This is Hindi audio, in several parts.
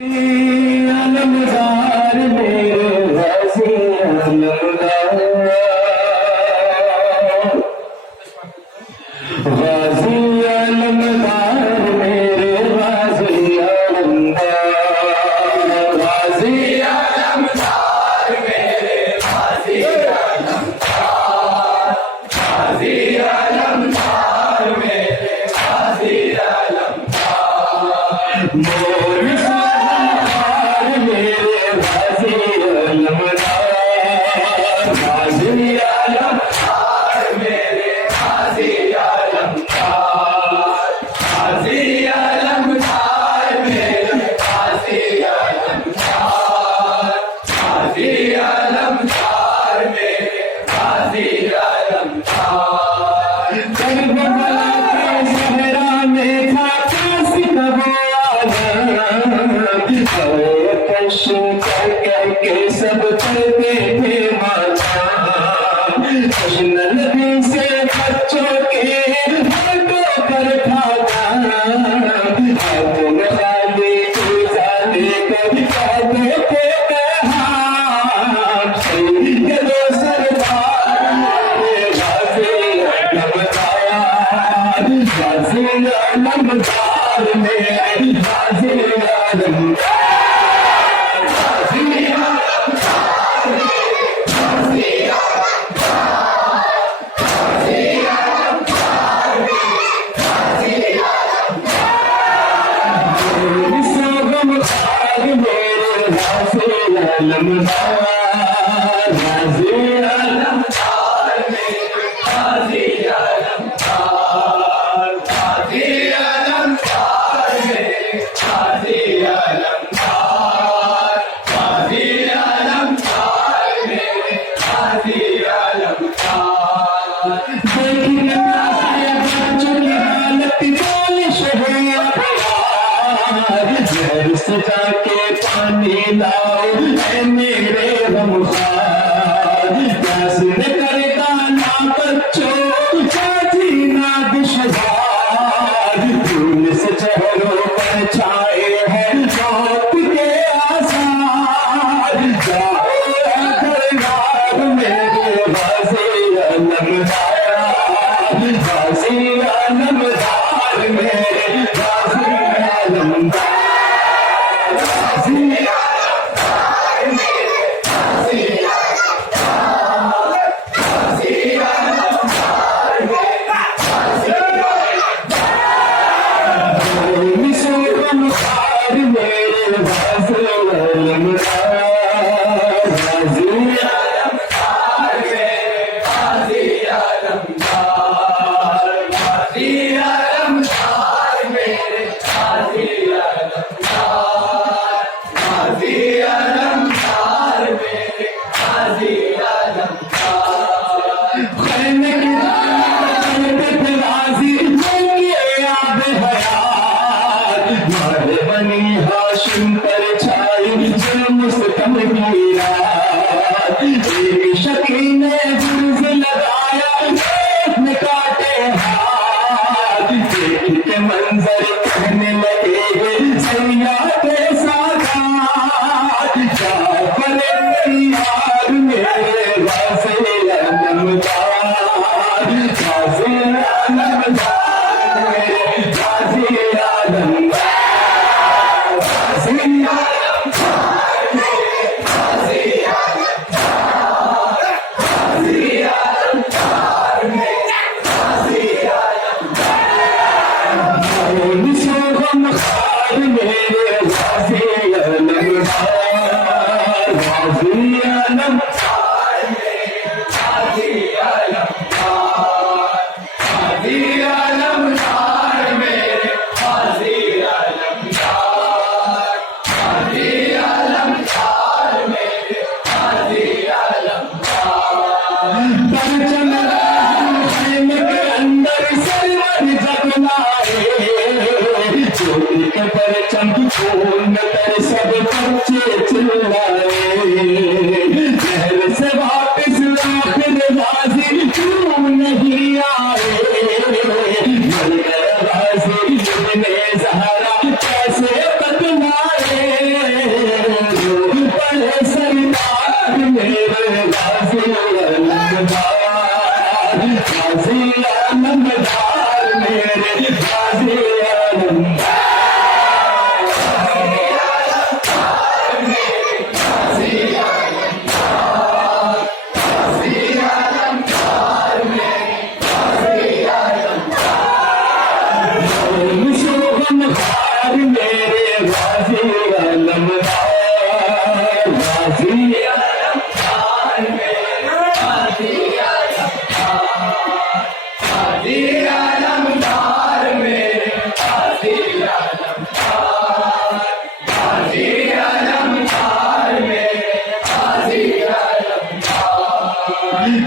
अलमदार मेरे गाजी अलमदार, गाजी अलमदार मेरे गाजी अलमदार, गाजी अलमदार मेरे गाजी अलमदार, गाजी अलमदार मेरे गाजी अलमदार, मोर करके सब करते थे माता, नबी से बच्चों के हाथों पर खाता, हाथों में खाली पूजा लेकर कहते थे ये दो सरदार मेरे गाजी अलमदार, गाजी अलमदार मेरे गाजी अलमदार। अलमदार गाजी अलमदार मेरे गाजी अलमदार, गाजी अलमदार मेरे गाजी अलमदार, गाजी अलमदार मेरे गाजी अलमदार। देखिए बच्चों की हालत बालिश है जहर से जाके पानी लाओ मेरे गमखार, प्यास न करता ना बच्चों जाती ना दुश्वार, फूल से चेहरों पर छाए हैं मौत के आसार, जाओ दरबार मेरे गाजी अलमदार, गाजी अलमदार मेरे गाजी अलमदार। बनी हाशिम पर छाई मुस्तम की रात, एक शकी ने गुर्ज लगाया ने काटे हाथ, देख के मंजर कहने लगे सैया के साथ, जाफर यार मेरे गाजी अलमदार, गाजी अलमदार मेरे गाजी अलमदार। This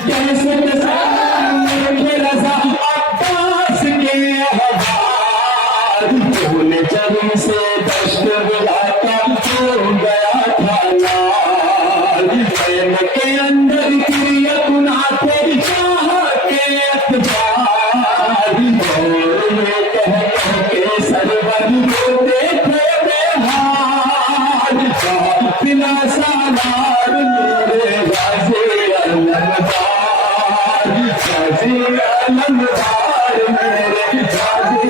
कैसे मेरे रजा अब्बास के हवार फूल जरी से दश्त बुलाता हो गया था लाल प्रेम के अंदर क्रिया गुनाते चाह के अखबार और ये कह के सरवर को देखे बेहाल पिला सालार मेरे गाजी अलमदार मेरे गाजी